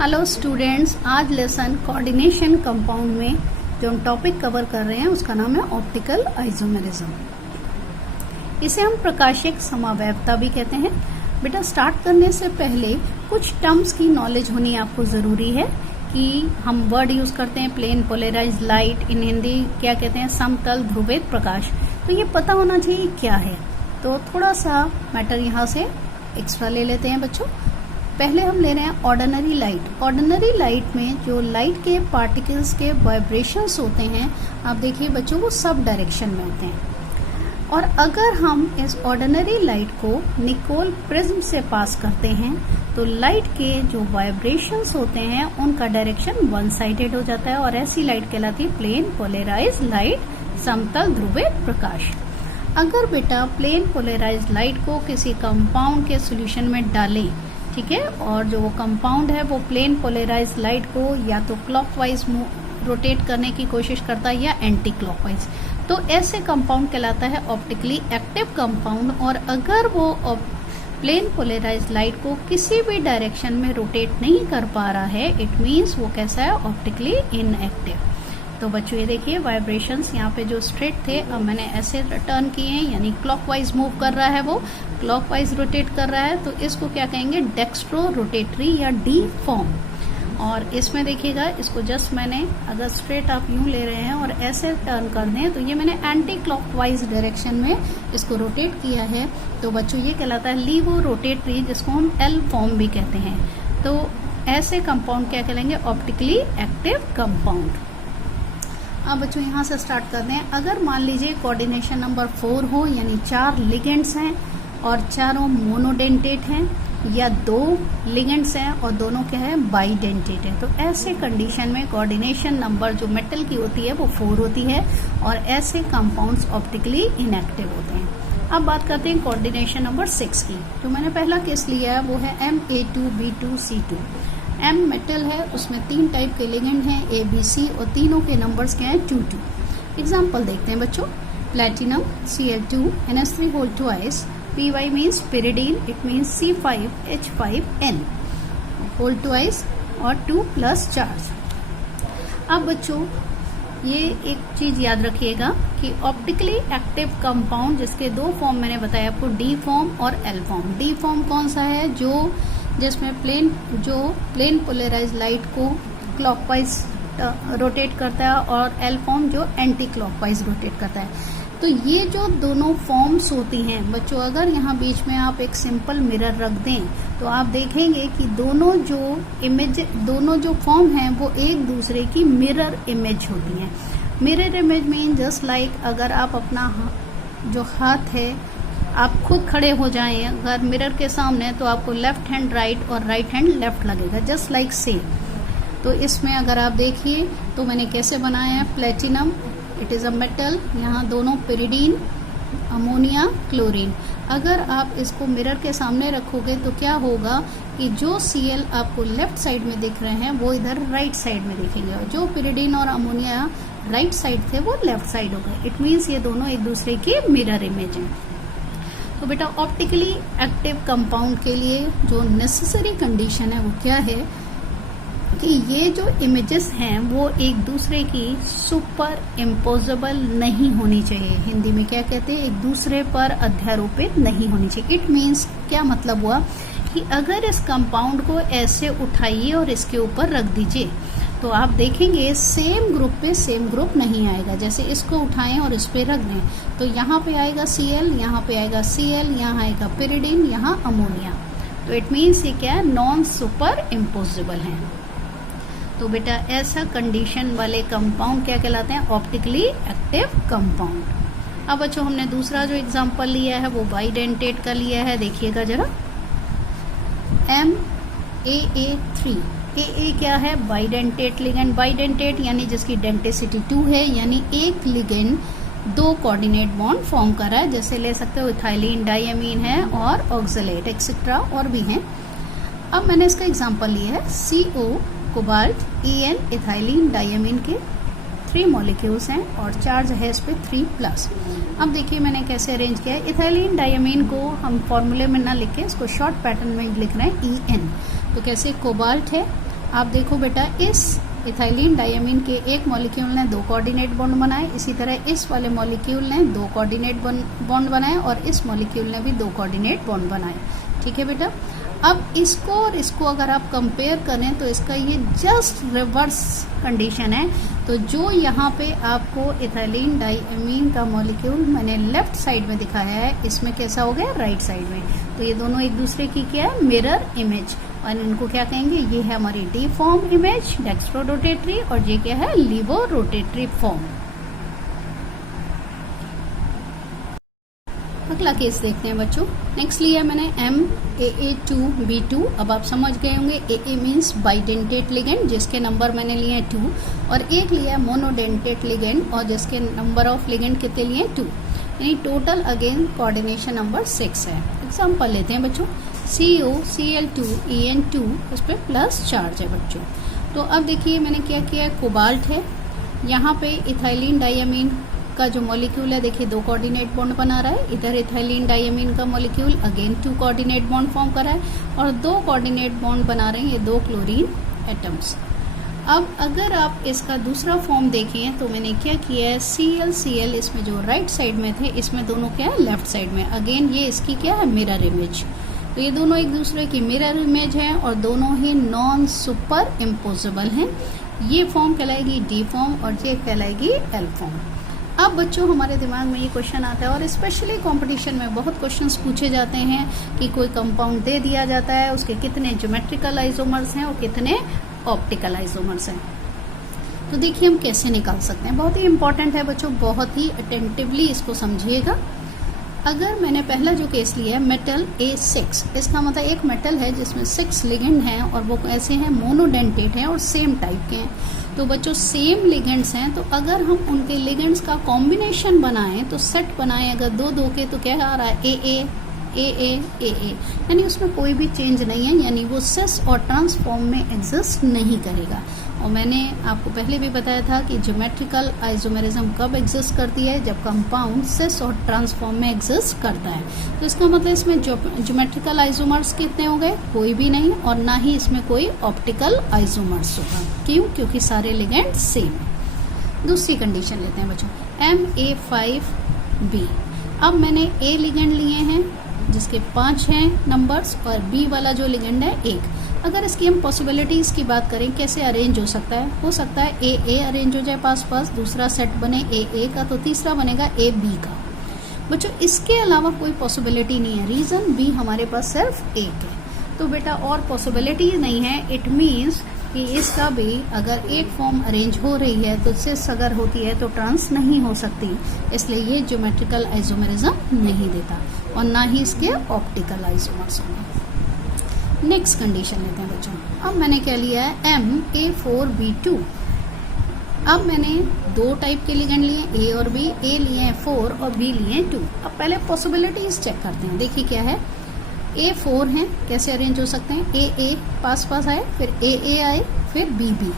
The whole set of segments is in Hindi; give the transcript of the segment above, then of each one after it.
हेलो स्टूडेंट्स, आज लेसन कोऑर्डिनेशन कंपाउंड में जो हम टॉपिक कवर कर रहे हैं उसका नाम है ऑप्टिकल आइसोमेरिज्म। इसे हम प्रकाशिक समवैधता भी कहते हैं। बेटा, स्टार्ट करने से पहले कुछ टर्म्स की नॉलेज होनी आपको जरूरी है कि हम वर्ड यूज करते हैं प्लेन पोलराइज्ड लाइट, इन हिंदी क्या कहते हैं समतल ध्रुवित प्रकाश, तो ये पता होना चाहिए क्या है। तो थोड़ा सा मैटर यहाँ से एक्स्ट्रा ले लेते हैं बच्चों। पहले हम ले रहे हैं ऑर्डिनरी लाइट। ऑर्डिनरी लाइट में जो लाइट के पार्टिकल्स के वाइब्रेशंस होते हैं, आप देखिए बच्चों, वो सब डायरेक्शन में होते हैं। और अगर हम इस ऑर्डिनरी लाइट को निकोल प्रिज्म से पास करते हैं तो लाइट के जो वाइब्रेशंस होते हैं उनका डायरेक्शन वन साइडेड हो जाता है और ऐसी लाइट कहलाती है प्लेन पोलराइज्ड लाइट, समतल ध्रुवित प्रकाश। अगर बेटा प्लेन पोलराइज्ड लाइट को किसी कंपाउंड के सॉल्यूशन में डालें, ठीक है, और जो वो कंपाउंड है वो प्लेन पोलराइज्ड लाइट को या तो क्लॉकवाइज रोटेट करने की कोशिश करता है या एंटी क्लॉकवाइज, तो ऐसे कंपाउंड कहलाता है ऑप्टिकली एक्टिव कंपाउंड। और अगर वो प्लेन पोलराइज्ड लाइट को किसी भी डायरेक्शन में रोटेट नहीं कर पा रहा है, इट मीन्स वो कैसा है, ऑप्टिकली इनएक्टिव। तो बच्चों ये देखिए वाइब्रेशंस यहाँ पे जो स्ट्रेट थे अब मैंने ऐसे टर्न किए हैं, यानी क्लॉकवाइज मूव कर रहा है, वो क्लॉकवाइज रोटेट कर रहा है, तो इसको क्या कहेंगे, डेक्स्ट्रो रोटेटरी या डी फॉर्म। और इसमें देखिएगा, इसको जस्ट मैंने अगर स्ट्रेट आप यूं ले रहे हैं और ऐसे टर्न कर दें तो ये मैंने एंटी क्लॉकवाइज डायरेक्शन में इसको रोटेट किया है, तो बच्चों ये कहलाता है लीवो रोटेटरी, जिसको हम एल फॉर्म भी कहते हैं। तो ऐसे कंपाउंड क्या कहलाएंगे, ऑप्टिकली एक्टिव कंपाउंड। अब बच्चों यहाँ से स्टार्ट करते हैं। अगर मान लीजिए कोऑर्डिनेशन नंबर 4 हो, यानी 4 लिगेंड्स हैं और चारों मोनोडेंटेट हैं, या 2 लिगेंड्स हैं और दोनों क्या है, बाइडेंटेट है, तो ऐसे कंडीशन में कोऑर्डिनेशन नंबर जो मेटल की होती है वो 4 होती है और ऐसे कंपाउंड्स ऑप्टिकली इनएक्टिव होते हैं। अब बात करते हैं कोऑर्डिनेशन नंबर 6 की। जो मैंने पहला केस लिया है वो है Ma2B2C2। M मेटल है, उसमें 3 टाइप के लिगेंड हैं A, B, C, और तीनों के नंबर्स क्या हैं 2, 2। एग्जाम्पल देखते हैं बच्चों। Platinum Cl2 NH3 whole twice, Py means pyridine, it means C5H5N whole twice और 2 प्लस चार्ज। अब बच्चों ये एक चीज याद रखिएगा कि ऑप्टिकली एक्टिव कंपाउंड जिसके 2 फॉर्म मैंने बताया आपको, डी फॉर्म और एल फॉर्म। डी फॉर्म कौन सा है, जो जिसमें प्लेन पोलराइज्ड लाइट को क्लॉकवाइज रोटेट करता है, और एल फॉर्म जो एंटी क्लॉकवाइज रोटेट करता है। तो ये जो दोनों फॉर्म्स होती हैं बच्चों, अगर यहाँ बीच में आप एक सिंपल मिरर रख दें तो आप देखेंगे कि दोनों जो फॉर्म हैं वो एक दूसरे की मिरर इमेज होती हैं। Mirror image mean just like अगर आप अपना जो हाथ है आप खुद खड़े हो जाएं अगर मिरर के सामने, तो आपको लेफ्ट हैंड राइट और राइट हैंड लेफ्ट लगेगा, जस्ट लाइक सेम। तो इसमें अगर आप देखिए तो मैंने कैसे बनाया है, platinum it is a metal, यहाँ दोनों pyridine, अमोनिया, क्लोरीन। अगर आप इसको मिरर के सामने रखोगे तो क्या होगा कि जो Cl आपको लेफ्ट साइड में दिख रहे हैं वो इधर राइट साइड में दिखेंगे, और जो pyridine और अमोनिया राइट साइड थे वो लेफ्ट साइड हो गए। इट मीन्स ये दोनों एक दूसरे की मिरर इमेज हैं। तो बेटा ऑप्टिकली एक्टिव कंपाउंड के लिए जो नेसेसरी कंडीशन है वो क्या है कि ये जो इमेजेस हैं वो एक दूसरे की सुपर इम्पोजेबल नहीं होनी चाहिए। हिंदी में क्या कहते हैं, एक दूसरे पर अध्यारोपित नहीं होनी चाहिए। इट मीन्स क्या मतलब हुआ कि अगर इस कंपाउंड को ऐसे उठाइए और इसके ऊपर रख दीजिए तो आप देखेंगे सेम ग्रुप पे सेम ग्रुप नहीं आएगा। जैसे इसको उठाएं और इस पे रख दें तो यहाँ पे आएगा Cl, यहाँ पे आएगा Cl, यहाँ आएगा pyridine, यहाँ अमोनिया। तो इट मीन्स ये क्या है, नॉन सुपर इम्पोजिबल है। तो बेटा ऐसा कंडीशन वाले कंपाउंड क्या कहलाते हैं, ऑप्टिकली एक्टिव कंपाउंड। अब बच्चों हमने दूसरा जो एग्जांपल लिया है वो बाइडेंटेट का लिया है, देखिएगा जरा। MAA3, AA क्या है, बाइडेंटेट लिगेंड। बाइडेंटेट यानी जिसकी डेंटिसिटी 2 है, यानी एक लिगेंड 2 कोऑर्डिनेट बॉन्ड फॉर्म कर रहा है। जैसे ले सकते हो इथाइलिन डायमीन है और ऑक्सलेट एक्सेट्रा और भी हैं। अब मैंने इसका एग्जांपल लिया है CO cobalt En ethylene diamine के 3 मॉलिक्यूल्स हैं और चार्ज है इस पे 3 प्लस। अब देखिए मैंने कैसे अरेंज किया है। इथाइलिन डायमीन को हम फॉर्मूले में ना लिख के इसको शॉर्ट पैटर्न में लिख रहे हैं En। तो कैसे, कोबाल्ट है आप देखो बेटा, इस इथाइलिन डायमीन के एक मॉलिक्यूल ने 2 कोऑर्डिनेट बॉन्ड बनाए, इसी तरह इस वाले मॉलिक्यूल ने 2 कोऑर्डिनेट बॉन्ड बनाए और इस मॉलिक्यूल ने भी 2 कोऑर्डिनेट बॉन्ड बनाए। ठीक है बेटा, अब इसको और इसको अगर आप कंपेयर करें तो इसका ये जस्ट रिवर्स कंडीशन है। तो जो यहाँ पे आपको इथाइलिन डायमीन का मॉलिक्यूल मैंने लेफ्ट साइड में दिखाया है, इसमें कैसा हो गया, राइट साइड में। तो ये दोनों एक दूसरे की क्या है, मिरर इमेज, और इनको क्या कहेंगे, ये है हमारी D form image dextro rotatory, और ये क्या है, लीवो रोटेटरी फॉर्म। अगला केस देखते हैं बच्चों। नेक्स्ट लिया मैंने MAA2B2। अब आप समझ गए होंगे, AA मीन्स बाइडेंटेट लिगेंड जिसके नंबर मैंने लिए हैं 2, और एक लिया मोनोडेंटेट लिगेंड और जिसके नंबर ऑफ लिगेंड कितने लिए 2, यानी टोटल अगेन कोऑर्डिनेशन नंबर 6 है। एग्जाम्पल लेते हैं बच्चों, COCl2EN2, उस पर प्लस चार्ज है बच्चों। तो अब देखिए मैंने क्या किया, कोबाल्ट है, यहाँ पे इथाइलिन डायमीन का जो मॉलिक्यूल है देखिए 2 कोऑर्डिनेट बॉन्ड बना रहा है, इधर इथाइलिन डायमीन का molecule again 2 coordinate bond form कर रहा है, और 2 कोऑर्डिनेट बॉन्ड बना रहे हैं ये 2 क्लोरीन एटम्स। अब अगर आप इसका दूसरा फॉर्म देखें तो मैंने क्या किया है, ClCl इसमें जो राइट साइड में थे, इसमें दोनों क्या है, लेफ्ट साइड में। अगेन ये इसकी क्या है, मिरर इमेज। तो ये दोनों एक दूसरे की मिरर इमेज है और दोनों ही नॉन सुपर इम्पोजेबल हैं। ये फॉर्म कहलाएगी डी फॉर्म और ये कहलाएगी एल फॉर्म। अब बच्चों हमारे दिमाग में ये क्वेश्चन आता है, और स्पेशली कंपटीशन में बहुत क्वेश्चंस पूछे जाते हैं कि कोई कंपाउंड दे दिया जाता है, उसके कितने ज्योमेट्रिकल आइसोमर्स हैं और कितने ऑप्टिकल आइसोमर्स हैं। तो देखिए हम कैसे निकाल सकते हैं, बहुत ही इंपॉर्टेंट है बच्चों, बहुत ही अटेंटिवली इसको समझिएगा। अगर मैंने पहला जो केस लिया है मेटल A6, इसका मतलब एक मेटल है जिसमें 6 लिगेंड हैं और वो ऐसे हैं, मोनोडेंटेट हैं और सेम टाइप के हैं। तो बच्चों सेम लिगेंड्स हैं, तो अगर हम उनके लिगेंड्स का कॉम्बिनेशन बनाएं तो सेट बनाएं अगर 2-2 के, तो क्या आ रहा है, AA AA AA, यानी उसमें कोई भी चेंज नहीं है, यानी वो सिस और ट्रांस फॉर्म में एग्जिस्ट नहीं करेगा। और मैंने आपको पहले भी बताया था कि ज्योमेट्रिकल आइसोमेरिज्म कब एग्जिस्ट करती है, जब कंपाउंड सिस और ट्रांस फॉर्म में एग्जिस्ट करता है। तो इसका मतलब इसमें ज्योमेट्रिकल आइसोमर्स कितने हो गए, कोई भी नहीं, और ना ही इसमें कोई ऑप्टिकल आइसोमर्स होगा। क्यों, क्योंकि सारे लिगेंड सेम है। दूसरी कंडीशन लेते हैं बच्चों, MA5B। अब मैंने A लिगेंड लिए हैं जिसके 5 हैं नंबर्स, और B वाला जो लिगेंड है 1। अगर इसकी हम पॉसिबिलिटीज की बात करें कैसे अरेंज हो सकता है AA अरेंज हो जाए पास पास, दूसरा सेट बने AA का, तो तीसरा बनेगा AB का। बच्चों इसके अलावा कोई पॉसिबिलिटी नहीं है, रीजन B हमारे पास सिर्फ 1 है। तो बेटा और पॉसिबिलिटी नहीं है, इट मीन्स कि इसका भी अगर एक फॉर्म अरेंज हो रही है तो सिस अगर होती है तो ट्रांस नहीं हो सकती, इसलिए ये ज्योमेट्रिकल आइसोमेरिज्म नहीं देता, और ना ही इसके ऑप्टिकल आइसोमर्स होंगे। नेक्स्ट कंडीशन लेते हैं बच्चों। अब मैंने क्या लिया है, MA4B2। अब मैंने 2 टाइप के लिगेंड लिए, A और B। A लिए हैं 4 और B लिए हैं 2। अब पहले पॉसिबिलिटीज चेक करते हैं। देखिए क्या है, A4 है, कैसे अरेंज हो सकते हैं, AA पास पास आए, फिर AA आए, फिर BB।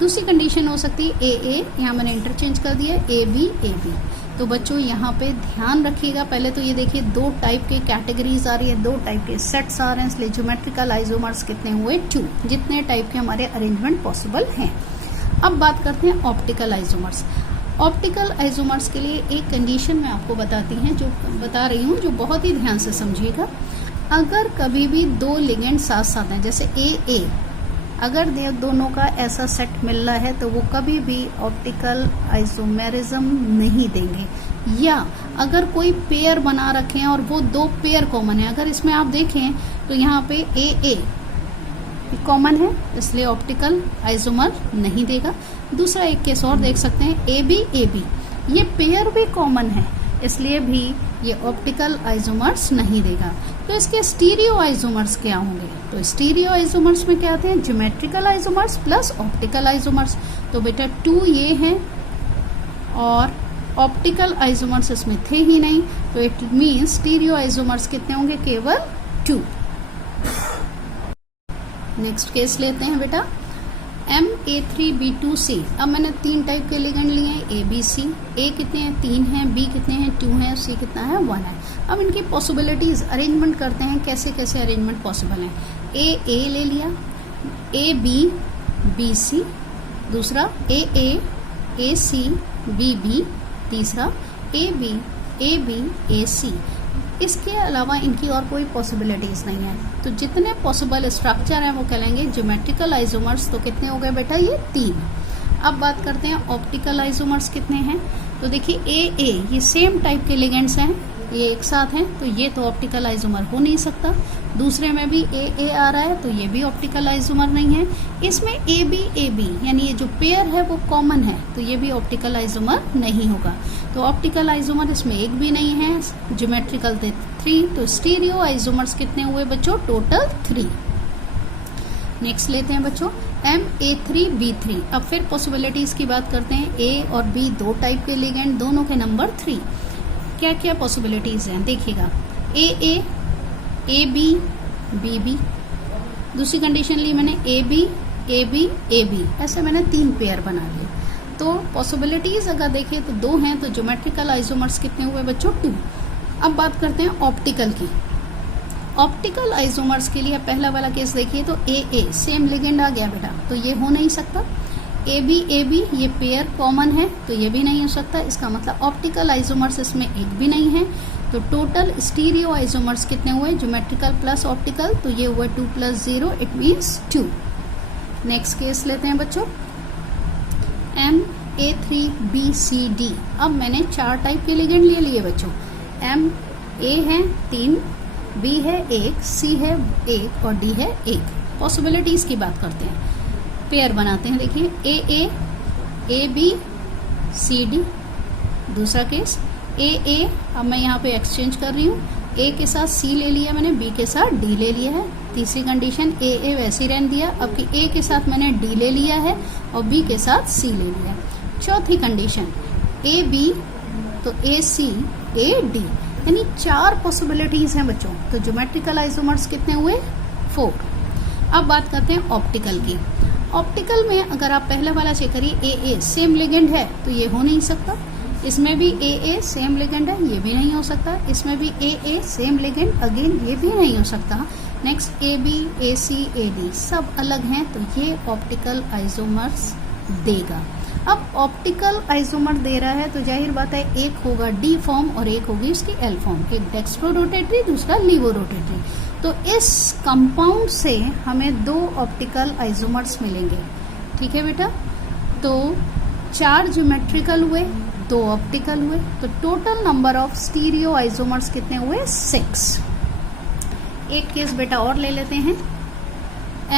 दूसरी कंडीशन हो सकती है AA, यहाँ मैंने इंटरचेंज कर दिया, AB AB। तो बच्चों यहाँ पे ध्यान रखिएगा, पहले तो ये देखिए 2 टाइप के कैटेगरीज आ रही है, 2 टाइप के सेट्स आ रहे हैं, इसलिए ज्योमेट्रिकल आइसोमर्स कितने हुए, 2। जितने टाइप के हमारे अरेंजमेंट पॉसिबल हैं। अब बात करते हैं ऑप्टिकल आइसोमर्स। ऑप्टिकल आइसोमर्स के लिए एक कंडीशन मैं आपको बता रही हूँ, जो बहुत ही ध्यान से समझिएगा। अगर कभी भी 2 लिगेंड साथ साथ हैं, जैसे AA, अगर दोनों का ऐसा सेट मिल रहा है तो वो कभी भी ऑप्टिकल आइसोमेरिज्म नहीं देंगे। या अगर कोई पेयर बना रखे हैं और वो 2 पेयर कॉमन है, अगर इसमें आप देखें तो यहाँ पे AA कॉमन है, इसलिए ऑप्टिकल आइसोमर नहीं देगा। दूसरा एक केस और देख सकते हैं, AB AB, ये पेयर भी कॉमन है, इसलिए भी ये ऑप्टिकल आइसोमर्स नहीं देगा। तो इसके स्टीरियो आइसोमर्स क्या होंगे, तो स्टीरियो आइसोमर्स में क्या आते हैं, geometrical isomers plus optical isomers. तो बेटा 2 ये हैं और ऑप्टिकल आइसोमर्स इसमें थे ही नहीं, तो इट मीन्स स्टीरियो आइसोमर्स कितने होंगे, केवल 2। नेक्स्ट केस लेते हैं बेटा, MA3B2C। अब मैंने 3 टाइप के लिगेंड लिए हैं, ABC। A कितने हैं, 3 हैं, B कितने हैं, 2 हैं, C कितना है, 1 है। अब इनकी पॉसिबिलिटीज अरेंजमेंट करते हैं, कैसे कैसे अरेंजमेंट पॉसिबल है। A ले लिया, ए बी बी सी, दूसरा ए ए सी बी बी, तीसरा ए बी ए सी। इसके अलावा इनकी और कोई पॉसिबिलिटीज नहीं है। तो जितने पॉसिबल स्ट्रक्चर हैं वो कहलाएंगे ज्योमेट्रिकल आइसोमर्स। तो कितने हो गए बेटा? ये 3। अब बात करते हैं ऑप्टिकल आइसोमर्स कितने हैं। तो देखिए ए ये सेम टाइप के लिगेंड्स हैं, ये एक साथ हैं, तो ये तो ऑप्टिकल आइसोमर हो नहीं सकता। दूसरे में भी ए आ रहा है, तो ये भी ऑप्टिकल आइसोमर नहीं है। इसमें ए बी यानी ये जो पेयर है वो कॉमन है, तो ये भी ऑप्टिकल आइसोमर नहीं होगा। तो ऑप्टिकल आइसोमर इसमें एक भी नहीं है। ज्योमेट्रिकल थे 3, तो स्टीरियो आइसोमर्स कितने हुए बच्चों? टोटल 3। नेक्स्ट लेते हैं बच्चों MA3B3। अब फिर पॉसिबिलिटीज की बात करते हैं। ए और बी 2 टाइप के लिगेंड, दोनों के नंबर 3। क्या क्या पॉसिबिलिटीज हैं देखिएगा। ए बी, दूसरी कंडीशन ली मैंने ए बी, ऐसे मैंने 3 पेयर बना लिए। तो पॉसिबिलिटीज अगर देखें तो 2 हैं, तो ज्योमेट्रिकल आइसोमर्स कितने हुए बच्चों? 2। अब बात करते हैं ऑप्टिकल की। ऑप्टिकल आइसोमर्स के लिए पहला वाला केस देखिए, तो ए सेम लिगेंड आ गया बेटा, तो ये हो नहीं सकता। ए बी ये पेयर कॉमन है, तो ये भी नहीं हो सकता। इसका मतलब ऑप्टिकल आइसोमर्स इसमें एक भी नहीं है। तो टोटल स्टीरियो आइसोमर्स कितने हुए? ज्योमेट्रिकल प्लस ऑप्टिकल, तो ये हुआ 2 + 0, इट मीन्स 2। नेक्स्ट केस लेते हैं बच्चों MA3BCD। अब मैंने 4 टाइप के लिगेंड ले लिए बच्चों। ए है 3, बी है 1, सी है 1 और डी है 1। पॉसिबिलिटीज की बात करते हैं, पेयर बनाते हैं। देखिए ए बी सी डी, दूसरा केस ए। अब मैं यहाँ पे एक्सचेंज कर रही हूँ, ए के साथ सी ले लिया मैंने, बी के साथ डी ले लिया है। तीसरी कंडीशन ए वैसे ही रहने दिया, अब कि ए के साथ मैंने डी ले लिया है और बी के साथ सी ले लिया है। चौथी कंडीशन ए बी, तो ए सी ए डी, यानी 4 पॉसिबिलिटीज हैं बच्चों। तो ज्योमेट्रिकल आइसोमर्स कितने हुए? 4। अब बात करते हैं ऑप्टिकल की। ऑप्टिकल में अगर आप पहले वाला चेक करिए, ए सेम लिगेंड है, तो ये हो नहीं सकता। इसमें भी ए सेम लिगेंड है, ये भी नहीं हो सकता। इसमें भी ए सेम लिगेंड, अगेन ये भी नहीं हो सकता। Next A B A C A D सब अलग हैं, तो ये ऑप्टिकल आइसोमर्स देगा। अब ऑप्टिकल आइसोमर दे रहा है, तो जाहिर बात है एक होगा डी फॉर्म और एक होगी उसकी एल फॉर्म। एक डेक्स्ट्रो रोटेटरी, दूसरा लीवो रोटेटरी। तो इस कंपाउंड से हमें 2 ऑप्टिकल आइसोमर्स मिलेंगे। ठीक है बेटा, तो 4 ज्योमेट्रिकल हुए, 2 ऑप्टिकल हुए, तो total number of stereo isomers कितने हुए? 6। एक केस बेटा और ले लेते हैं,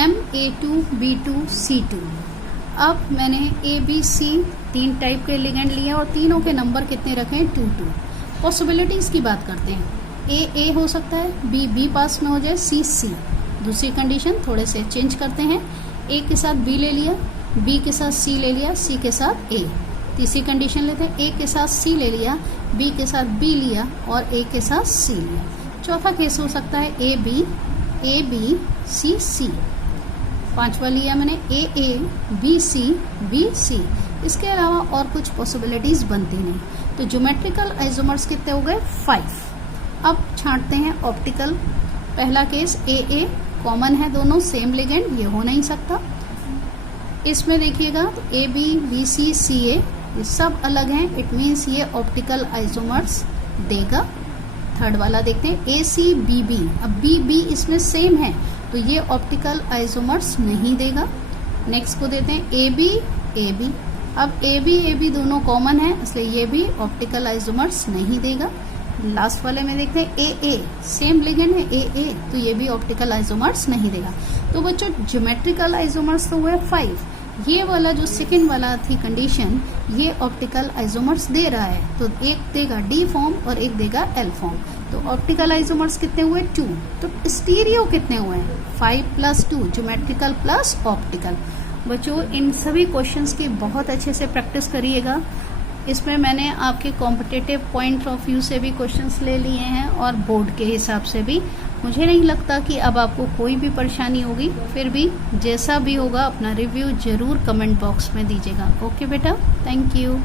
MA2B2C2। अब मैंने ए बी सी 3 टाइप के लिगेंड लिए और तीनों के नंबर कितने रखे हैं? 2 2। पॉसिबिलिटीज की बात करते हैं, ए हो सकता है, बी पास में हो जाए, सी। दूसरी कंडीशन थोड़े से चेंज करते हैं, ए के साथ बी ले लिया, बी के साथ सी ले लिया, सी के साथ ए। तीसरी कंडीशन लेते हैं, ए के साथ सी ले लिया, बी के साथ बी लिया और ए के साथ सी लिया। चौथा केस हो सकता है ए बी सी। 5वां लिया मैंने ए बी सी। इसके अलावा और कुछ पॉसिबिलिटीज बनती नहीं। तो ज्योमेट्रिकल आइसोमर्स कितने हो गए? 5। अब छांटते हैं ऑप्टिकल। पहला केस ए कॉमन है, दोनों सेम लिगेंड, ये हो नहीं सकता। इसमें देखिएगा तो ए बी सी ए ये सब अलग हैं, इट मीन्स ये ऑप्टिकल आइसोमर्स देगा। थर्ड वाला देखते हैं ए सी बी। अब बी इसमें सेम है, तो ये ऑप्टिकल आइसोमर्स नहीं देगा। नेक्स्ट को देते हैं ए बी। अब ए बी दोनों कॉमन है, इसलिए ये भी ऑप्टिकल आइसोमर्स नहीं देगा। लास्ट वाले में देखते हैं ए सेम लिगेंड है ए, तो ये भी ऑप्टिकल आइसोमर्स नहीं देगा। तो बच्चों ज्योमेट्रिकल आइसोमर्स तो हुए 5। ये वाला जो सेकेंड वाला थी कंडीशन, ये ऑप्टिकल आइसोमर्स दे रहा है, तो एक देगा डी फॉर्म और एक देगा एल फॉर्म। तो ऑप्टिकल आइसोमर्स कितने हुए? 2। तो स्टीरियो कितने हुए हैं? 5 + 2, ज्योमेट्रिकल प्लस ऑप्टिकल। बच्चों इन सभी क्वेश्चंस की बहुत अच्छे से प्रैक्टिस करिएगा। इसमें मैंने आपके कॉम्पिटिटिव पॉइंट ऑफ व्यू से भी क्वेश्चंस ले लिए हैं और बोर्ड के हिसाब से भी। मुझे नहीं लगता कि अब आपको कोई भी परेशानी होगी। फिर भी जैसा भी होगा अपना रिव्यू जरूर कमेंट बॉक्स में दीजिएगा। ओके बेटा, थैंक यू।